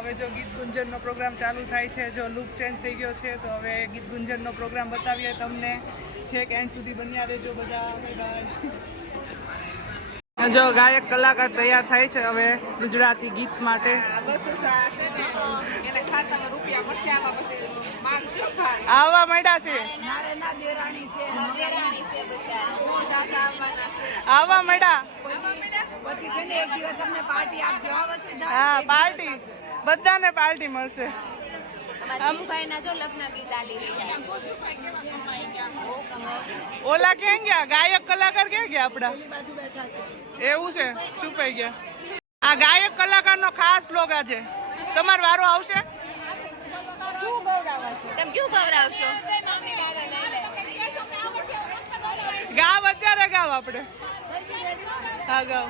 હવે જો ગીત ગુંજનનો પ્રોગ્રામ ચાલુ થાય છે, જો લુક ચેન્જ થઈ ગયો છે તો હવે ગીત ગુંજનનો પ્રોગ્રામ બતાવીએ તમને. છેક એન્ડ સુધી બન્યા રહેજો બધા. જો ગાયક કલાકાર તૈયાર થાય છે હવે ગુજરાતી ગીત માટે. આવવા માંડ્યા છે, આવવા માંડ્યા. હા, પાર્ટી બધાને પાર્ટી મળશે. ઓલા ક્યાં ગયા? ગાયક કલાકાર ક્યાં ગયા આપડા? એવું છે, છુપાઈ ગયા. આ ગાયક કલાકારનો ખાસ બ્લોગ આજે. તમારો વારો આવશે. ગાવ અત્યારે ગાવ આપણે. હા, ગાવ.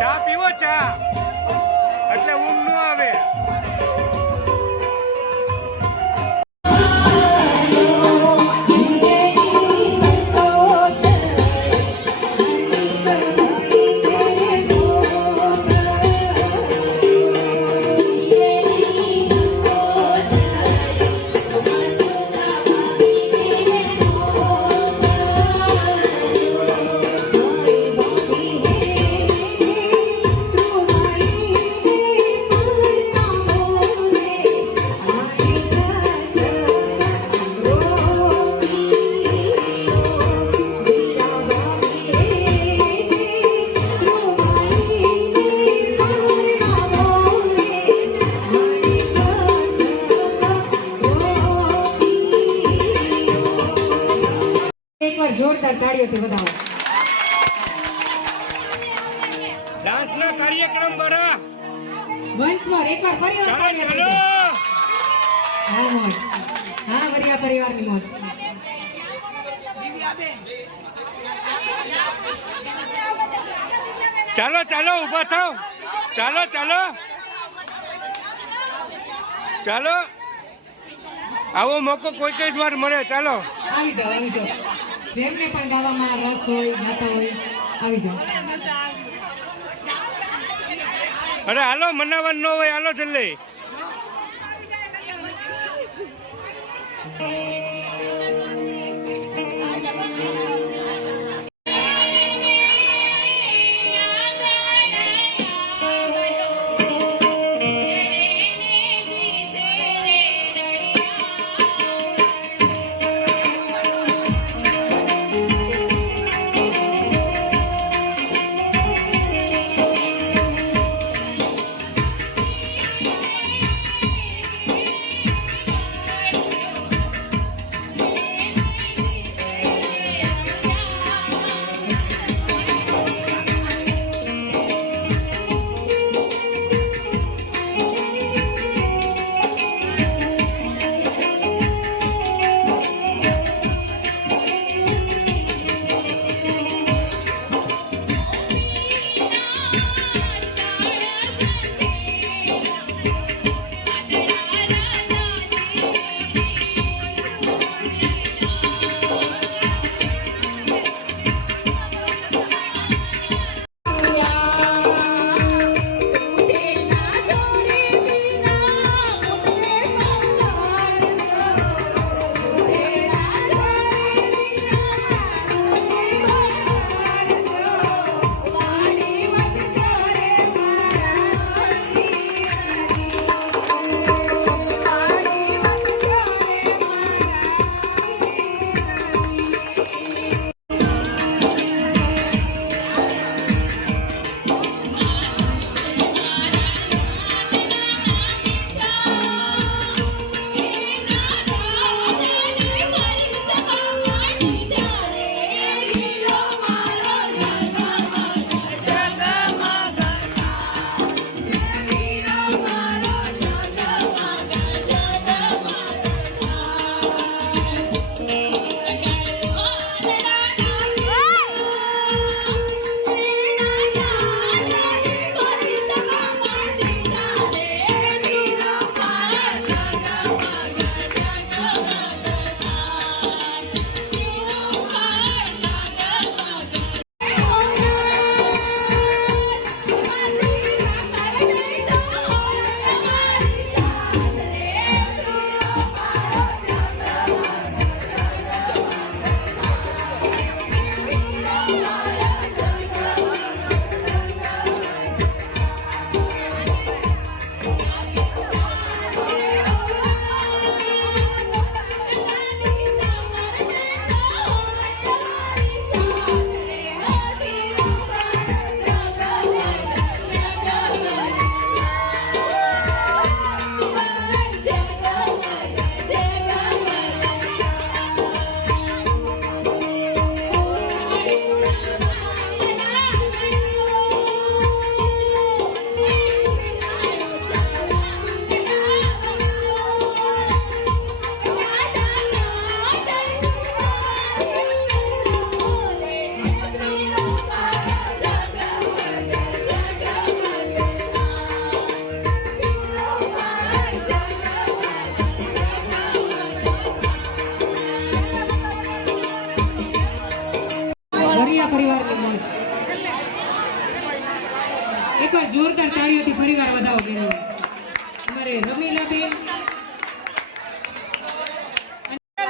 ચા પીવો, ચા એટલે ઊંઘ ન આવે. જોરદાર તાળીઓથી વધાવો. ડાન્સના કાર્યક્રમ બરા વંશવર એકવાર ફરી વાર તાળીઓ. હા, મોજ. હા, વરિયા પરિવારની મોજ. ચાલો ચાલો ઊભા થાવ. ચાલો ચાલો ચાલો. આવો મોકો કોઈ કઈ જ વાર મળે. ચાલો આવી જાઓ, આવી જાઓ. જેમને પણ ગાવામાં રસ હોય, ગાતા હોય, આવી જાઓ. અરે હાલો, મનાવવાનું ન હોય, હાલો જલ્દી. જોરદાર તાળીઓથી ફરીવાર વધાવો બેનો. અમારે રમીલાબેન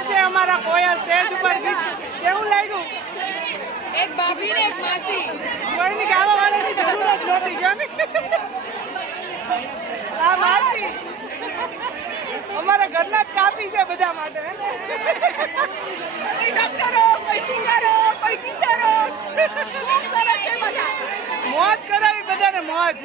છે અમારા કોયા સ્ટેજ ઉપર ગીત કેવું લાગ્યું? એક ભાભી ને એક માસી. કોઈની ગાવા વાળાની જરૂર જ નહોતી કેમ? આ માસી અમારા ઘરના જ કાપી છે બધા માટે. કોઈ ડોક્ટરો, કોઈ સિંગરો, કોઈ ટીચરો. ખૂબ સરસ છે બધા. મોજ કરાવી બધાને મોજ.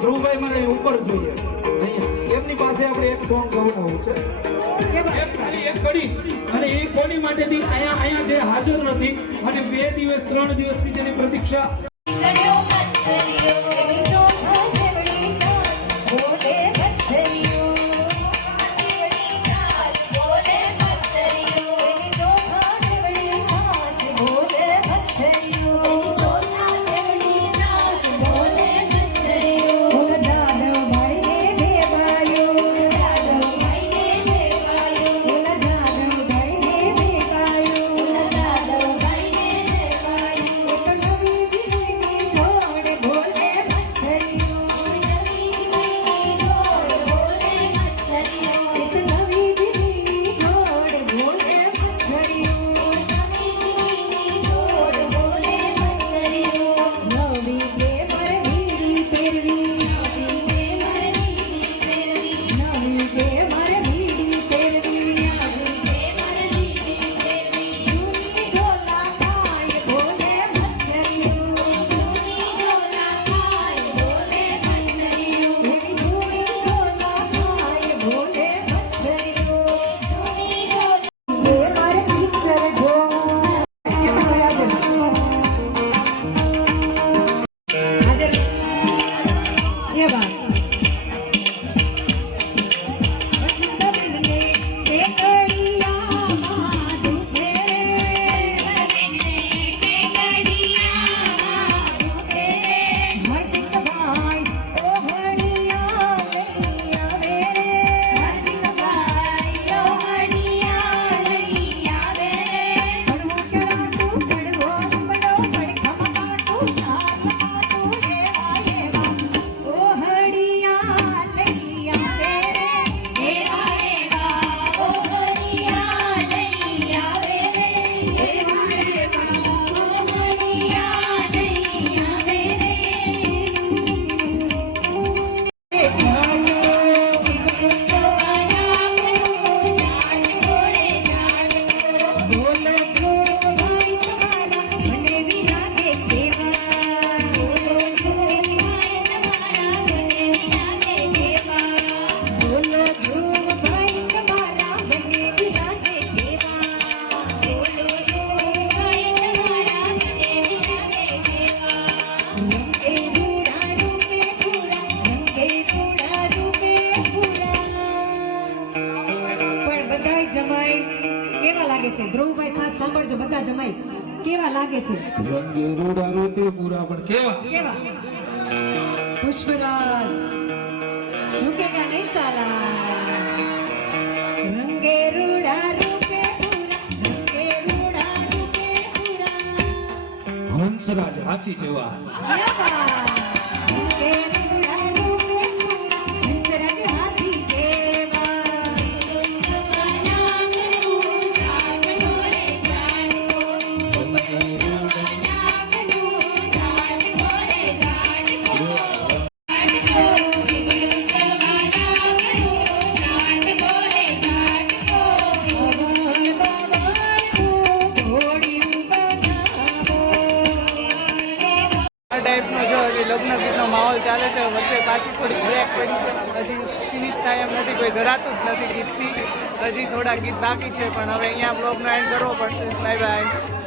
ધ્રુવભાઈ મને ઉપર જોઈએ અહીંયા એમની પાસે આપણે એક સોંગ ગવડાવવું છે એક ખાલી એક કડી અને એ કોની માટેથી અહીંયા જે હાજર નથી અને 2 દિવસ 3 દિવસથી જેની પ્રતીક્ષા જમાઈ કેવા લાગે છે રંગે રૂડા રૂપે પૂરા પણ કેવા કેવા પુષ્પરાજ ઝુકેગા નહીં સાલા રંગે રૂડા રૂપે પૂરા રંગે રૂડા રૂપે પૂરા હંસરાજ હાથી જેવા રંગે રૂડા રૂપે પૂરા હંસરાજ હાથી આ ટાઈપનો જો હજી લગ્ન ગીતનો માહોલ ચાલે છે વચ્ચે પાછી થોડી બ્રેક પડી છે હજી ફિનિશ થાય એમ નથી કોઈ ધરાતું જ નથી ગીતથી હજી થોડા ગીત બાકી છે પણ હવે અહીંયા બ્લોગનો એન્ડ કરવો પડશે બાય બાય